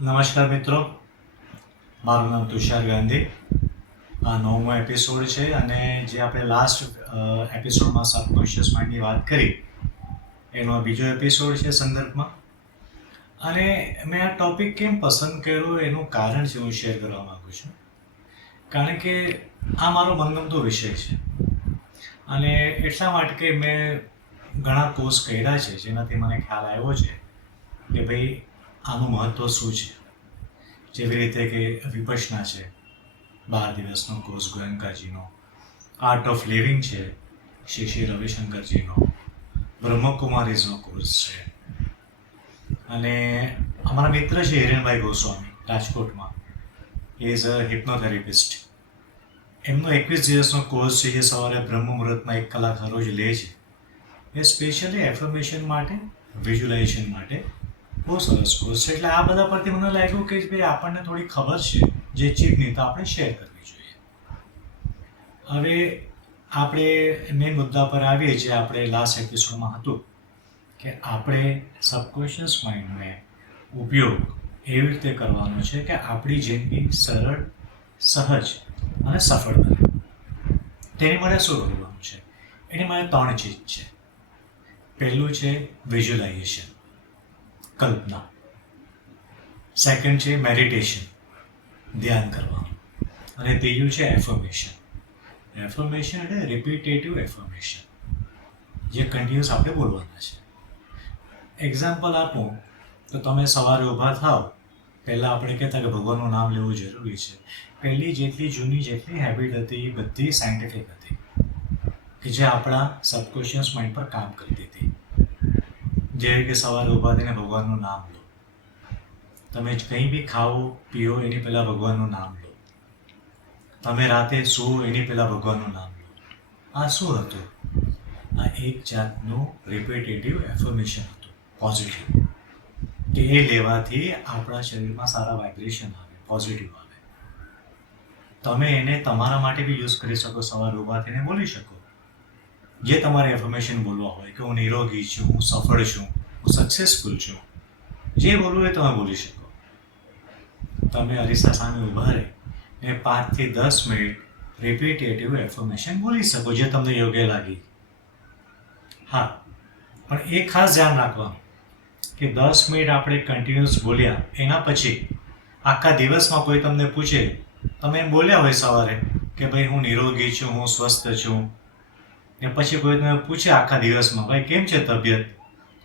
નમસ્કાર મિત્રો. મારું નામ તુષાર ગાંધી. આ નવમો એપિસોડ છે અને જે આપણે લાસ્ટ એપિસોડમાં સબકોન્શિયસ માઇન્ડની વાત કરી, એનો બીજો એપિસોડ છે સંદર્ભમાં. અને મેં આ ટોપિક કેમ પસંદ કર્યો એનું કારણ છે હું શેર કરવા માગું છું. કારણ કે આ મારો મનગમતો વિષય છે. અને એટલા માટે કે મેં ઘણા કોર્સ કર્યા છે જેનાથી મને ખ્યાલ આવ્યો છે કે ભાઈ આનું મહત્ત્વ શું છે? જેવી રીતે કે વિપશના છે, બાર દિવસનો કોર્સ ગોયંકાજીનો આર્ટ ઓફ લિવિંગ છે, શ્રી શ્રી રવિશંકરજીનો બ્રહ્મકુમારીઝનો કોર્સ છે. અને અમારા મિત્ર છે હિરેનભાઈ ગોસ્વામી, રાજકોટમાં. ઇઝ અ હિપ્નોથેરાપિસ્ટ એમનો એકવીસ દિવસનો કોર્સ છે જે સવારે બ્રહ્મ મુહૂર્તમાં એક કલાક હરોજ લે છે. એ સ્પેશિયલી એફર્મેશન માટે વિઝ્યુલાઇઝેશન માટે બહુ સરસ કોર્સ છે. એટલે આ બધા પરથી મને લાગ્યું કે ભાઈ આપણને થોડી ખબર છે જે ચીજની તો આપણે શેર કરવી જોઈએ. હવે આપણે મેઇન મુદ્દા પર આવીએ જે આપણે લાસ્ટ એપિસોડમાં હતું કે આપણે સબકોન્શિયસ માઇન્ડને ઉપયોગ એવી રીતે કરવાનો છે કે આપણી જિંદગી સરળ, સહજ અને સફળ બને. તેની માટે શું કરવાનું છે? એની માટે ત્રણ ચીજ છે. પહેલું છે વિઝ્યુલાઇઝેશન કલ્પના. સેકન્ડ છે મેડિટેશન ધ્યાન કરવાનું અને ત્રીજું છે એફર્મેશન એફર્મેશન એટલે રિપીટેટિવ એફર્મેશન જે કન્ટિન્યુઅસ આપણે બોલવાના છે. એક્ઝામ્પલ આપું, તો તમે સવારે ઊભા થાવ પહેલાં આપણે કહેતા કે ભગવાનનું નામ લેવું જરૂરી છે. પહેલી જેટલી જૂની જેટલી હેબિટ હતી, એ બધી સાયન્ટિફિક હતી. કે જે આપણા સબકોન્શિયસ માઇન્ડ પર કામ કરતી હતી. જેવી કે સવારે ઊભા થઈને ભગવાનનું નામ લો. તમે કંઈ બી ખાઓ, પીઓ, એની પહેલાં ભગવાનનું નામ લો. તમે રાતે સુવો એની પહેલાં ભગવાનનું નામ લો. આ શું હતું? આ એક જાતનું રિપીટેટિવ એફર્મેશન હતું પોઝિટિવ કે એ લેવાથી આપણા શરીરમાં સારા વાઇબ્રેશન આવે પોઝિટિવ આવે. તમે એને તમારા માટે બી યુઝ કરી શકો, સવારે ઊભા થઈને બોલી શકો. જે તમારે ઇન્ફોર્મેશન બોલવા હોય કે હું નિરોગી છું, હું સફળ છું, હું સક્સેસફુલ છું, જે બોલવું એ તમે બોલી શકો. તમે અરીસા સામે ઊભા રહે ને પાંચથી દસ મિનિટ રિપીટેટિવ એફર્મેશન બોલી શકો, જે તમને યોગ્ય લાગી. હા, પણ એ ખાસ ધ્યાન રાખવાનું કે દસ મિનિટ આપણે કન્ટિન્યુઅસ બોલ્યા, એના પછી આખા દિવસમાં કોઈ તમને પૂછે, તમે એમ બોલ્યા હોય સવારે કે ભાઈ હું નિરોગી છું, હું સ્વસ્થ છું ને પછી કોઈને પૂછે આખા દિવસમાં, ભાઈ, કેમ છે તબિયત?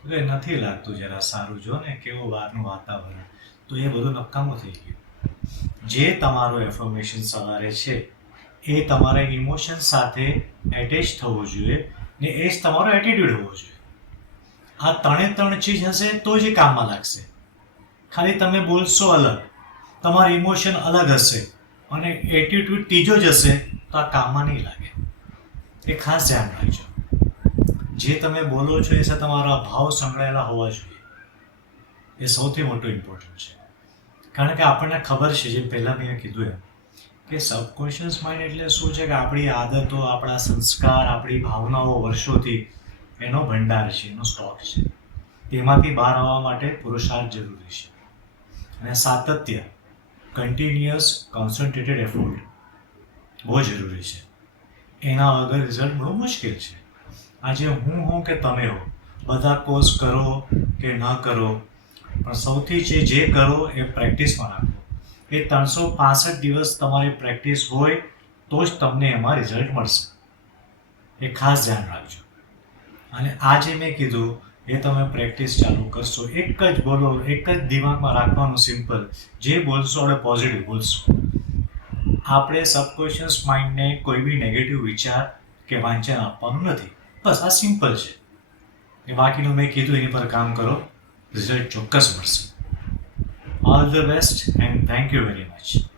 તો કે, નથી લાગતું જરા સારું, જો ને, કેવું બહારનું વાતાવરણ. તો એ બધું નકામું થઈ ગયું. જે તમારો એફર્મેશન સવારે છે, એ તમારા ઇમોશન સાથે એટેચ થવો જોઈએ ને એ જ તમારો એટીટ્યૂડ હોવો જોઈએ. આ ત્રણે ત્રણ ચીજ હશે તો જ એ કામમાં લાગશે. ખાલી તમે બોલશો અલગ, તમારું ઇમોશન અલગ હશે અને એટીટ્યુડ ત્રીજો જ હશે તો આ કામમાં નહીં લાગે. એ ખાસ ધ્યાન રાખજો. જે તમે બોલો છો એ સાથે તમારા ભાવ સંકળાયેલા હોવા જોઈએ. એ સૌથી મોટું ઇમ્પોર્ટન્ટ છે. કારણ કે આપણને ખબર છે, જે પહેલાં મેં કીધું એમ, કે સબકોન્શિયસ માઇન્ડ એટલે શું છે કે આપણી આદતો, આપણા સંસ્કાર, આપણી ભાવનાઓ વર્ષોથી એનો ભંડાર છે, એનો સ્ટોક છે. તેમાંથી બહાર આવવા માટે પુરુષાર્થ જરૂરી છે. અને સાતત્ય કન્ટિન્યુઅસ કોન્સન્ટ્રેટેડ એફોર્ટ બહુ જરૂરી છે. એના વગર રિઝલ્ટ બહુ મુશ્કેલ છે. આજે હું હોઉં કે તમે હો બધા કોર્સ કરો કે ન કરો, પણ સૌથી જે જે કરો એ પ્રેક્ટિસમાં રાખો. એ ત્રણસો પાસઠ દિવસ તમારી પ્રેક્ટિસ હોય તો જ તમને એમાં રિઝલ્ટ મળશે. એ ખાસ ધ્યાન રાખજો. અને આ જે મેં કીધું, એ તમે પ્રેક્ટિસ ચાલુ કરશો. એક જ બોલો, એક જ દિમાગમાં રાખવાનું સિમ્પલ જે બોલશો, આપણે પોઝિટિવ બોલશો. આપણે સબકોન્શિયસ માઇન્ડને કોઈ બી નેગેટિવ વિચાર કે વાંચન આપવાનું નથી. બસ, આ સિમ્પલ છે. એ બાકીનું મેં કીધું એની પર કામ કરો. રિઝલ્ટ ચોક્કસ મળશે. All the best and thank you very much